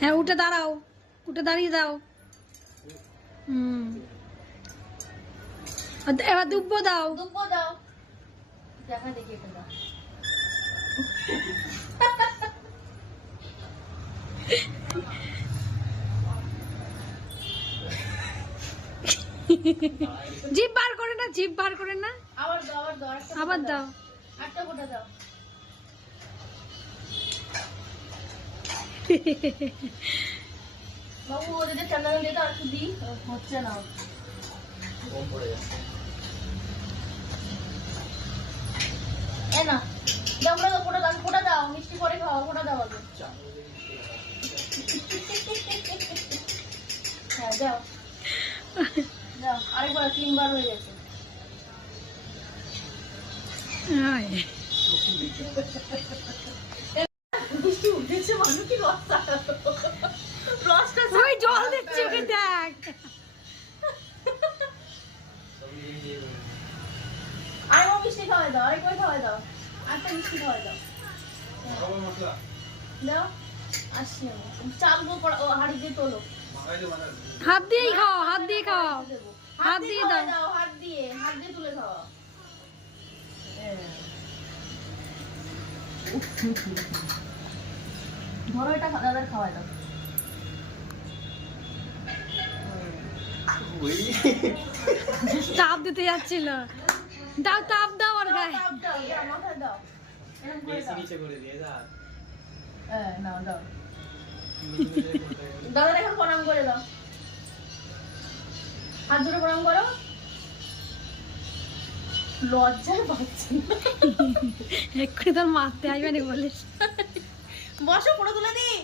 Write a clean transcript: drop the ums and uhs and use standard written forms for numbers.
হ্যাঁ উঠে দাঁড়াও, উঠে দাঁড়িয়ে দাও। এবার দুব্বো দাও। দুব্বো দাও। দেখা দেখি এটা দাও। জিভ বার করে না, জিভ বার করে না। আবার দাও, আবার দাও, আবার দাও। আটটা ফোঁটা দাও। বাবু ওদের ঠান্ডা দিয়ে দাও, একটু দিই। হচ্ছে না, কম পড়ে যাচ্ছে। এ না দাও, ফোঁটা দাও, ফোঁটা দাও, মিষ্টি করে খাও, ফোঁটা দাও আগে। হ্যাঁ দাও দাও, আরেকবার 3 বার হয়ে গেছে। মিষ্টি উঠেছে মানুষ কি রসটা ওই জল দিচ্ছে ওকে, দেখ। আরেকবার মিষ্টি খাওয়াই দাও, আরেকবার খাওয়াই দাও, আরেকটা মিষ্টি খাওয়াই দাও। দাও আসছি আমি। চাল গো হাড়ি দিয়ে তোলো। হাত দিয়েই খাও, হাত দিয়ে খাও, হাত দিয়ে দিয়ে খাওয়াই দাও। দাও, হাত দিয়ে তুলে খাওয়া। ধরো এটা দাদার খাওয়াই দাও। তাপ দিতে যাচ্ছিল। দাও, তাপ দাও আর গায়ে। দাও, দাও, দাও, মাথায় দাও। এরকম করে দাও। নিচে করে দিয়ে দাও। নাও দাও। দাদার এখন প্রণাম করে দাও। হাত ধরে প্রণাম করো। লজ্জায় পাচ্ছি না। এক্ষুনি তোর মারতে আসবে না বলিস। বসো, ফটো তুলে দিই।